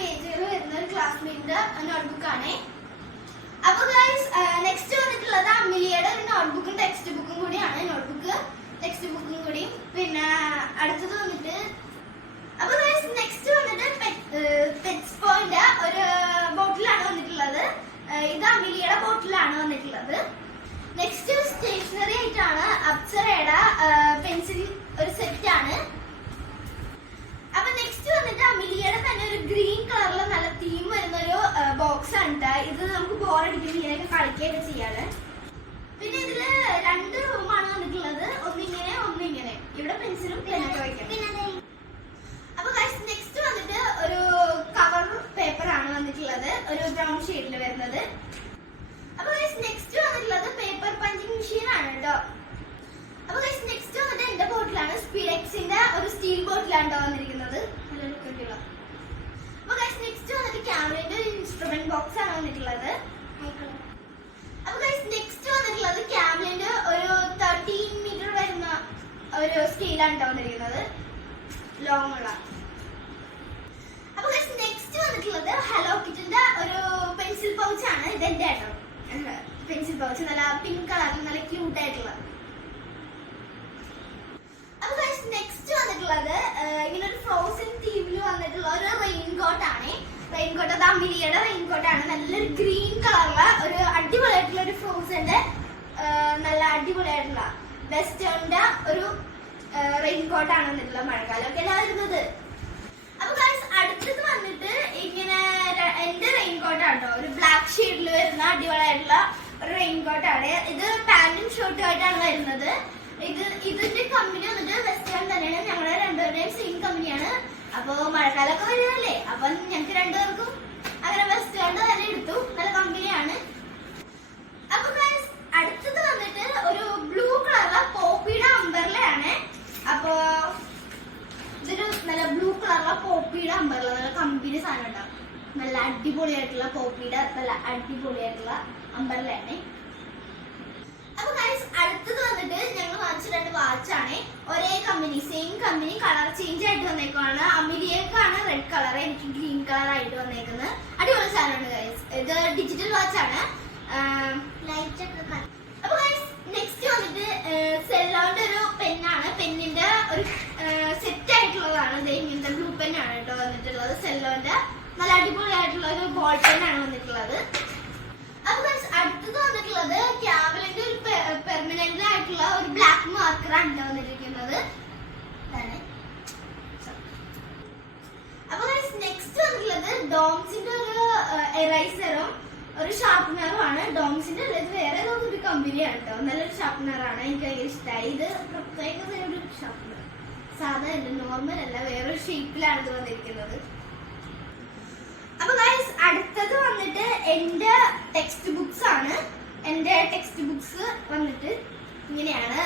പേജുകൾ വരുന്ന ഒരു ക്ലാസ്മേറ്റിന്റെ നോട്ട്ബുക്ക് ആണ്. അപ്പൊ ഗൈസ് നെക്സ്റ്റ് വന്നിട്ടുള്ളത് അമിലിയുടെ ഒരു നോട്ട്ബുക്കും ടെക്സ്റ്റ് ബുക്കും കൂടിയാണ്. നോട്ട്ബുക്ക് ടെക്സ്റ്റ് ബുക്കും കൂടി. പിന്നെ അടുത്തത് വന്നിട്ട് അപ്പൊ ഗൈസ് നെക്സ്റ്റ് വന്നിട്ട് പെറ്റ്സ്പോയിന്റെ ഒരു ബോട്ടിലാണ് വന്നിട്ടുള്ളത്. ഇത് അമിലിയുടെ ബോട്ടിലാണ് വന്നിട്ടുള്ളത്. നെക്സ്റ്റ് സ്റ്റേഷനറി ആയിട്ടാണ് അപ്സരയുടെ പെൻസിൽ ഒരു സെറ്റ് ആണ്. അപ്പൊ നെക്സ്റ്റ് വന്നിട്ട് അമിലിയുടെ തന്നെ ഒരു ഗ്രീൻ കളറിൽ നല്ല തീം വരുന്ന ഒരു ബോക്സ് ആണ്. ഇത് നമുക്ക് ബോറടിക്കുമ്പോൾ ഇങ്ങനെയൊക്കെ കളിക്കുകയൊക്കെ ചെയ്യാറ്. പിന്നെ ഇതില് 2 റൂമാണ് വന്നിട്ടുള്ളത്. ഒന്നിങ്ങനെ ഒന്നിങ്ങനെ. ഇവിടെ പെൻസിലും പെന്നൊക്കെ വയ്ക്കാം. അപ്പൊ നെക്സ്റ്റ് വന്നിട്ട് ഒരു കവർ പേപ്പർ ആണ് വന്നിട്ടുള്ളത്. ഒരു ബ്രൗൺ ഷെയ്ഡിൽ വരുന്നത്. അപ്പൊ നെക്സ്റ്റ് വന്നിട്ടുള്ളത് പേപ്പർ പഞ്ചിങ് മെഷീൻ ആണ് കേട്ടോ. അപ്പൊ നെക്സ്റ്റ് വന്നിട്ട് എന്റെ ബോട്ടിലാണ്. സ്പിലെക്സിന്റെ ഒരു സ്റ്റീൽ ബോട്ടിലാണ് വന്നിരിക്കുന്നത്. അപ്പൊ നെക്സ്റ്റ് വന്നിട്ട് ക്യാമറയുടെ ഒരു ഇൻസ്ട്രുമെന്റ് ബോക്സ് ആണ് വന്നിട്ടുള്ളത്. അപ്പൊ നെക്സ്റ്റ് വന്നിട്ടുള്ളത് ക്യാമറയുടെ ഒരു 13 മീറ്റർ വരുന്ന ഒരു സ്കെയിലാണ് വന്നിരിക്കുന്നത്. ലോങ് ഉള്ള. അപ്പൊ നെക്സ്റ്റ് വന്നിട്ടുള്ളത് ഹലോ കിറ്റിന്റെ ഒരു പെൻസിൽ പൗച്ച് ആണ്. ഇതെന്റെ ആട്ടോ പെൻസിൽ പൗച്ച്. നല്ല പിങ്ക് കളറിൽ നല്ല ക്യൂട്ട് ആയിട്ടുള്ള. അപ്പൊ നെക്സ്റ്റ് വന്നിട്ടുള്ളത് ഇങ്ങനെ ഒരു ഫ്രോസൺ തീമിൽ വന്നിട്ടുള്ള ഒരു റെയിൻകോട്ട് ആണ്. റെയിൻകോട്ട് അത് അമിലിയുടെ റെയിൻകോട്ട് ആണ്. നല്ലൊരു ഗ്രീൻ കളറുള്ള ഒരു അടിപൊളിയായിട്ടുള്ള ഒരു ഫ്രോസന്റെ നല്ല അടിപൊളിയായിട്ടുള്ള വെസ്റ്റേണിന്റെ ഒരു റെയിൻകോട്ട് ആണ് വന്നിട്ടുള്ള. മഴക്കാലമൊക്കെ അല്ല വരുന്നത്. അപ്പൊ അടുത്തത് വന്നിട്ട് ഇങ്ങനെ എന്റെ റെയിൻകോട്ട് ആട്ടോ. ഒരു ബ്ലാക്ക് ഷെയ്ഡിൽ വരുന്ന അടിപൊളിയായിട്ടുള്ള ഒരു റെയിൻകോട്ട് ആണ്. ഇത് പാന്റും ഷർട്ടും ആയിട്ടാണ് വരുന്നത്. ഇതിന്റെ കമ്പനി വന്നിട്ട് വെസ്റ്റേൺ തന്നെയാണ്. ഞങ്ങളുടെ രണ്ടുപേരുടെയും സെയിം കമ്പനിയാണ്. അപ്പൊ മഴക്കാലമൊക്കെ വരുന്നല്ലേ. അപ്പൊ ഞങ്ങൾക്ക് രണ്ടുപേർക്കും അങ്ങനെ വെസ്റ്റേൺ തന്നെ എടുത്തു. നല്ല കമ്പനിയാണ്. അപ്പൊ അടുത്തത് വന്നിട്ട് ഒരു ബ്ലൂ കളറിലെ പോപ്പിയുടെ അംബർലയാണ്. അപ്പൊ ഇതൊരു നല്ല ബ്ലൂ കളറുള്ള പോപ്പിയുടെ അംബർല നല്ല കമ്പനി സാധനം ഉണ്ടാവും. നല്ല അടിപൊളിയായിട്ടുള്ള പോപ്പിയുടെ നല്ല അടിപൊളിയായിട്ടുള്ള അംബർലയാണ്. അപ്പൊ അടുത്തത് വന്നിട്ട് ഞങ്ങൾ വാങ്ങിച്ച 2 വാച്ചാണ്. ഒരേ company same company. Colour change ആയിട്ട് വന്നേക്കാണ്. അമിലിയേക്കാണ് റെഡ് കളർ, എനിക്ക് ഗ്രീൻ കളർ ആയിട്ട് വന്നേക്കുന്നത്. അടിപൊളി സാധനമാണ് ഗൈസ്. ഇത് ഡിജിറ്റൽ വാച്ചാണ്. അപ്പൊ നെക്സ്റ്റ് വന്നിട്ട് സെല്ലോന്റെ ഒരു പെന്നാണ്. പെന്നിന്റെ ഒരു സെറ്റ് ആയിട്ടുള്ളതാണ്. ഇങ്ങനത്തെ ബ്ലൂ പെന്നാണ് കേട്ടോ വന്നിട്ടുള്ളത്. സെല്ലോന്റെ നല്ല അടിപൊളിയായിട്ടുള്ള ഒരു ബോൾ പെന്നാണ് വന്നിട്ടുള്ളത്. അപ്പൊ അടുത്തത് വന്നിട്ടുള്ളത് ക്യാമലിന്റെ ഒരു പെർമനന്റ് ആയിട്ടുള്ള ഒരു ബ്ലാക്ക് മാർക്കറാണ് വന്നിരിക്കുന്നത്. അപ്പൊ നെക്സ്റ്റ് വന്നിട്ടുള്ളത് ഡോംസിന്റെ ഒരു എറൈസറും ഒരു ഷാർപ്പനറും ആണ്. ഡോംസിന്റെ ഇത് വേറെ ഏതോ ഒരു കമ്പനിയാണ് കേട്ടോ. നല്ലൊരു ഷാർപ്പനറാണ്. എനിക്ക് ഭയങ്കര ഇഷ്ടമായി. ഇത് പ്രത്യേക ഒരു ഷാർപ്പനർ, സാധാരണ നോർമൽ അല്ല, വേറൊരു ഷേപ്പിലാണ് ഇത് വന്നിരിക്കുന്നത്. അപ്പൊ അടുത്തത് വന്നിട്ട് എന്റെ ടെക്സ്റ്റ് ബുക്സ് ആണ്. എന്റെ ടെക്സ്റ്റ് ബുക്സ് വന്നിട്ട് ഇങ്ങനെയാണ്.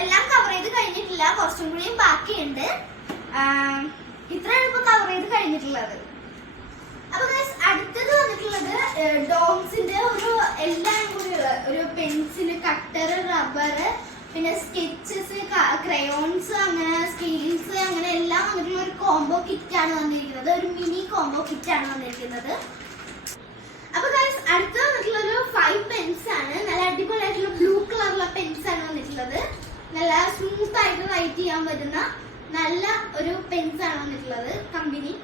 എല്ലാം കവർ ചെയ്ത് കഴിഞ്ഞിട്ടില്ല. കുറച്ചും കൂടിയും ബാക്കിയുണ്ട്. ഇത്രയാണ് ഇപ്പൊ കവർ ചെയ്ത് കഴിഞ്ഞിട്ടുള്ളത്. അപ്പൊ അടുത്തത് വന്നിട്ടുള്ളത് ഡോംസിന്റെ ഒരു എല്ലാം കൂടിയുള്ള ഒരു പെൻസില്, കട്ടർ, റബ്ബർ, പിന്നെ സ്കെച്ചസ്, ക്രയോൺസ്, അങ്ങനെ സ്കെയിൽസ്, അങ്ങനെ എല്ലാം വന്നിട്ടുള്ള ഒരു കോംബോ കിറ്റ് ആണ് വന്നിരിക്കുന്നത്. ഒരു മിനി കോംബോ കിറ്റ് ആണ് വന്നിരിക്കുന്നത്. അപ്പൊ അടുത്ത വന്നിട്ടുള്ള ഒരു 5 പെൻസ് ആണ്. നല്ല അടിപൊളിയായിട്ടുള്ള ബ്ലൂ കളറുള്ള പെൻസ് ആണ് വന്നിട്ടുള്ളത്. നല്ല സ്മൂത്ത് ആയിട്ട് റൈറ്റ് ചെയ്യാൻ പറ്റുന്ന നല്ല ഒരു പെൻസ് ആണ് വന്നിട്ടുള്ളത് കമ്പനി.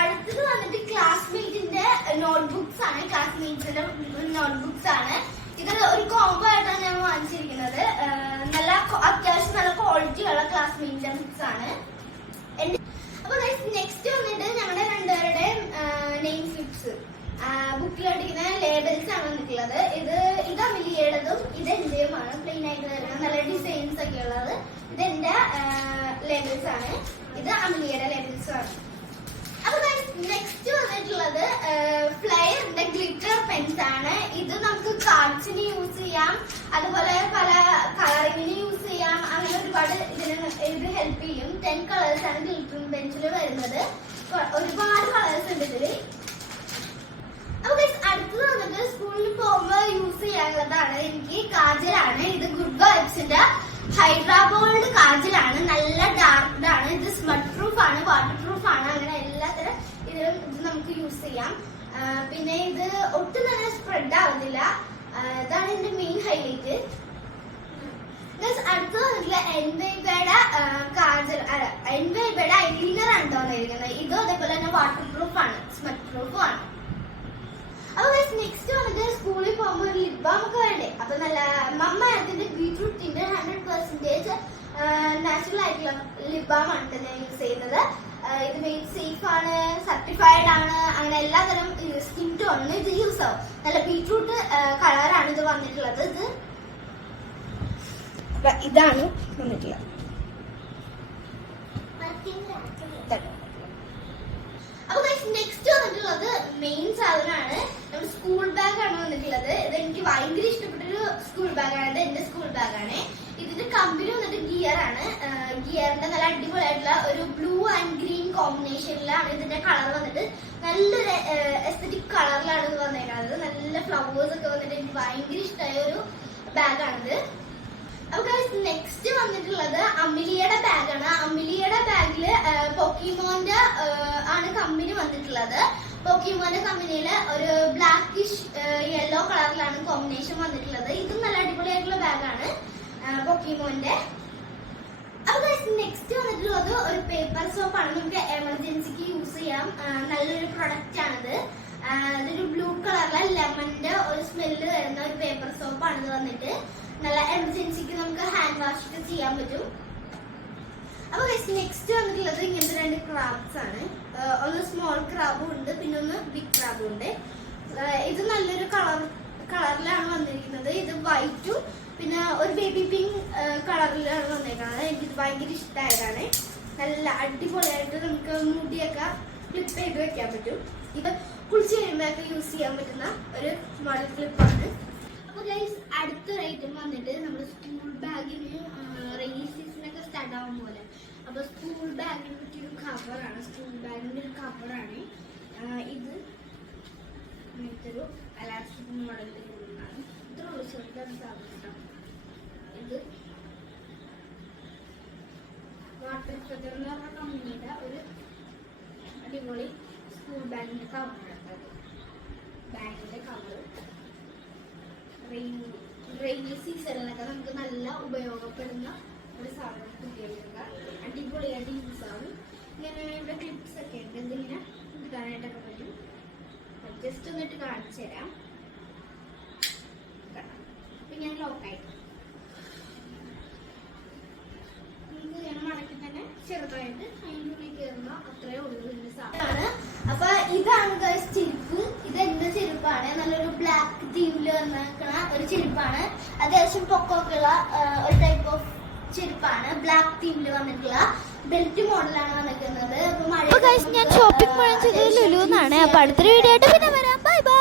അടുത്തത് വന്നിട്ട് ക്ലാസ്മേറ്റിന്റെ നോട്ട്ബുക്സ് ആണ്. ക്ലാസ്മേറ്റ്സിന്റെ നോട്ട്ബുക്സ് ആണ്. ഇത് ഒരു കോംബോ ആയിട്ടാണ് ഞാൻ വാങ്ങിച്ചിരിക്കുന്നത്. നല്ല അത്യാവശ്യം നല്ല ക്വാളിറ്റി ഉള്ള ക്ലാസ്മേറ്റിന്റെ ബുക്സ് ആണ്. അപ്പൊ നെക്സ്റ്റ് വന്നിട്ട് ഞങ്ങളുടെ രണ്ടുപേരുടെയും നെയിം സ്ലിപ്സ്, ബുക്കിലൊട്ടിക്കുന്ന ലേബൽസ് ആണ് വന്നിട്ടുള്ളത്. ഇത് അമിലിയുടേതും ഇത് എന്റെയുമാണ്. പ്ലെയിൻ ആയിട്ട് വരുന്നത് നല്ല ഡിസൈൻസ് ഒക്കെ ഉള്ളത്. ഇത് എന്റെ ലേബൽസ് ആണ്. ഇത് അമിലിയുടെ ലേബൽസും ആണ്. അപ്പൊ നെക്സ്റ്റ് വന്നിട്ടുള്ളത് ഫ്ലയറിന്റെ ഗ്ലിറ്റർ പെൻസ് ആണ്. ഇത് നമുക്ക് കാർഡ്സിന് യൂസ് ചെയ്യാം, അതുപോലെ പല കളറിങ്ങിന് യൂസ് ചെയ്യാം. അങ്ങനെ ഒരുപാട് ഇത് ഹെൽപ്പ് ചെയ്യും. 10 കളേഴ്സ് ആണ് ഗ്ലിറ്റർ പെൻസിൽ വരുന്നത്. ഒരുപാട് കളേഴ്സ് ഉണ്ട് ഇതില്. അപ്പൊ അടുത്തത് വന്നിട്ട് സ്കൂളിൽ പോകുമ്പോൾ യൂസ് ചെയ്യാനുള്ളതാണ്. എനിക്ക് കാജലാണ്. ഇത് ഗുഡ് വൈബ്സിന്റെ ഹൈഡ്രാബോൾഡ് കാജലാണ്. നല്ല ഡാർക്ക് ആണ്. ഇത് സ്മട്ട് പ്രൂഫ് ആണ്, വാട്ടർ പ്രൂഫ് ആണ്. അങ്ങനെ എല്ലാത്തരം ചെയ്യാം. പിന്നെ ഇത് ഒട്ടും തന്നെ സ്പ്രെഡ് ആവുന്നില്ല. ഇതാണ് ഇതിന്റെ മെയിൻ ഹൈലൈറ്റ്. അടുത്ത് വന്നിട്ടുള്ള എൻവൈബയുടെ കാജൽ എൻവൈബയുടെ ഐലൈനർ ആണ് തോന്നിയിരിക്കുന്നത്. ഇതും അതേപോലെ തന്നെ വാട്ടർ പ്രൂഫ് ആണ്, സ്മെറ്റ് പ്രൂഫും ആണ്. അപ്പൊ നെക്സ്റ്റ് വന്നിട്ട് സ്കൂളിൽ പോകുമ്പോൾ ഒരു ലിപ് ബാം ഒക്കെ വേണ്ടേ. അപ്പൊ നല്ല മമ്മ അതിന്റെ ബീറ്റ്റൂട്ടിന്റെ 100% നാച്ചുറൽ ആയിട്ടുള്ള ലിപ് ബാം ആണ് തന്നെ യൂസ് ചെയ്യുന്നത്. ഇത് മെയ്ഡ് സേഫ് ആണ്, സർട്ടിഫൈഡ് ആണ്, അങ്ങനെ എല്ലാതരം സ്കിൻ ടോണിന് ഇത് യൂസ് ആവും. നല്ല ബീറ്റ്റൂട്ട് കളറാണ് ഇത് വന്നിട്ടുള്ളത്. ഇതാണ് വന്നിട്ടുള്ളത്. അപ്പൊ നെക്സ്റ്റ് വന്നിട്ടുള്ളത് മെയിൻ സാധനമാണ്, നമ്മുടെ സ്കൂൾ ബാഗ് ആണ് വന്നിട്ടുള്ളത്. ഇത് എനിക്ക് ഭയങ്കര ഇഷ്ടപ്പെട്ടൊരു സ്കൂൾ ബാഗാണ്. ഇത് എന്റെ സ്കൂൾ ബാഗാണ്. ഇതിന്റെ കമ്പനി വന്നിട്ട് ഗിയർ ആണ്. ഗിയറിന്റെ നല്ല അടിപൊളിയായിട്ടുള്ള ഒരു ബ്ലൂ ആൻഡ് ഗ്രീൻ കോമ്പിനേഷനിലാണ് ഇതിന്റെ കളർ വന്നിട്ട്. നല്ലൊരു എസ്തറ്റിക് കളറിലാണ് ഇത് വന്നേക്കുന്നത്. നല്ല ഫ്ലവേഴ്സ് ഒക്കെ വന്നിട്ട് എനിക്ക് ഭയങ്കര ഇഷ്ടമായ ഒരു ബാഗാണിത്. അപ്പൊ നെക്സ്റ്റ് വന്നിട്ടുള്ളത് അമിലിയുടെ ബാഗാണ്. അമിലിയുടെ ബാഗില് പോക്കിമോന്റെ ആണ് കമ്പനി വന്നിട്ടുള്ളത്. പോക്കിമോന്റെ കമ്പനിയില് ഒരു ബ്ലാക്കിഷ് യെല്ലോ കളറിലാണ് കോമ്പിനേഷൻ വന്നിട്ടുള്ളത്. ഇതും നല്ല അടിപൊളിയായിട്ടുള്ള ബാഗാണ് പോക്കിമോന്റെ. അപ്പൊ നെക്സ്റ്റ് വന്നിട്ടുള്ളത് ഒരു പേപ്പർ സോപ്പാണ്. നമുക്ക് എമർജൻസിക്ക് യൂസ് ചെയ്യാം. നല്ലൊരു പ്രൊഡക്റ്റ് ആണിത്. ഇതൊരു ബ്ലൂ കളറിലെ ലെമണിന്റെ ഒരു സ്മെല്ല് വരുന്ന ഒരു പേപ്പർ സോപ്പാണ് ഇത് വന്നിട്ട്. നല്ല എമർജൻസിക്ക് നമുക്ക് ഹാൻഡ് വാഷ് ഒക്കെ ചെയ്യാൻ പറ്റും. അപ്പൊ നെക്സ്റ്റ് വന്നിട്ടുള്ളത് ഇങ്ങനത്തെ 2 ക്രാബ്സ് ആണ്. ഒന്ന് സ്മോൾ ക്രാബും ഉണ്ട്, പിന്നെ ഒന്ന് ബിഗ് ക്രാബും ഉണ്ട്. ഇത് നല്ലൊരു കളറിലാണ് വന്നിരിക്കുന്നത്. ഇത് വൈറ്റും പിന്നെ ഒരു ബേബി പിങ്ക് കളറിലാണ് വന്നിരിക്കുന്നത്. എനിക്കിത് ഭയങ്കര ഇഷ്ടമായതാണ്. നല്ല അടിപൊളിയായിട്ട് നമുക്ക് മുടിയൊക്കെ ക്ലിപ്പ് ചെയ്ത് വെക്കാൻ പറ്റും. ഇത് കുളിച്ച് കഴിയുമ്പോഴൊക്കെ യൂസ് ചെയ്യാൻ പറ്റുന്ന ഒരു മോഡൽ ക്ലിപ്പാണ്. അപ്പൊ ഗൈസ് അടുത്തൊരു ഐറ്റം വന്നിട്ട് നമ്മുടെ സ്കൂൾ ബാഗിന് റെയിനി സീസണൊക്കെ സ്റ്റാർട്ട് ആവും പോലെ. അപ്പൊ സ്കൂൾ ബാഗിനെ പറ്റിയൊരു കവറാണ്, സ്കൂൾ ബാഗിന്റെ ഒരു കവറാണ് ഇത്. ഇങ്ങനത്തൊരു അലാസ്റ്റിക് മോഡലിൽ വരുന്നതാണ്. ഇത്ര റിസൾട്ടാണ് സാധിക്കും. ഇത് വാട്ടർ ഫെദർ എന്ന് പറഞ്ഞ കമ്പനിയുടെ ഒരു അടിപൊളി സ്കൂൾ ബാഗിന്റെ കവറാണ്. ബാഗിന്റെ കവർ റെയിനി സീസണിലൊക്കെ നമുക്ക് നല്ല ഉപയോഗപ്പെടുന്ന ഒരു സാധനം. കുട്ടികൾക്ക് അടിപൊളിയായിട്ട് യൂസ് ആവും. ഇങ്ങനെ ഇവിടെ ക്ലിപ്സ് ഒക്കെ ഉണ്ട്. ഇതിങ്ങനെ കിട്ടാനായിട്ടൊക്കെ പറ്റും. ജസ്റ്റ് ഒന്നിട്ട് കാണിച്ചു തരാം. അപ്പൊ ഞാൻ ലോക്കായി മടക്കി തന്നെ ചെറുതായിട്ട് അതിൻ്റെ ഉള്ളിൽ കയറുന്ന അത്രേ ഉള്ളൂ ഇതിന്റെ സാധനമാണ്. അപ്പൊ ഇതാണ് ചെരുപ്പ്. ഇത് എന്റെ ചെരുപ്പാണ്. നല്ലൊരു ബ്ലാക്ക് തീമില് വന്നിരിക്കുന്ന ഒരു ചെരുപ്പാണ്. അത്യാവശ്യം പൊക്കമൊക്കെയുള്ള ഒരു ടൈപ്പ് ഓഫ് ചെരുപ്പാണ്. ബ്ലാക്ക് തീമില് വന്നിട്ടുള്ള ബെൽറ്റ് മോഡലാണ് വന്നിരിക്കുന്നത്. അപ്പൊ ഞാൻ ഷോപ്പിംഗ് ലുലുന്നാണ്. അപ്പൊ അടുത്തൊരു വീഡിയോ ആയിട്ട് പിന്നെ വരാം. Bye bye.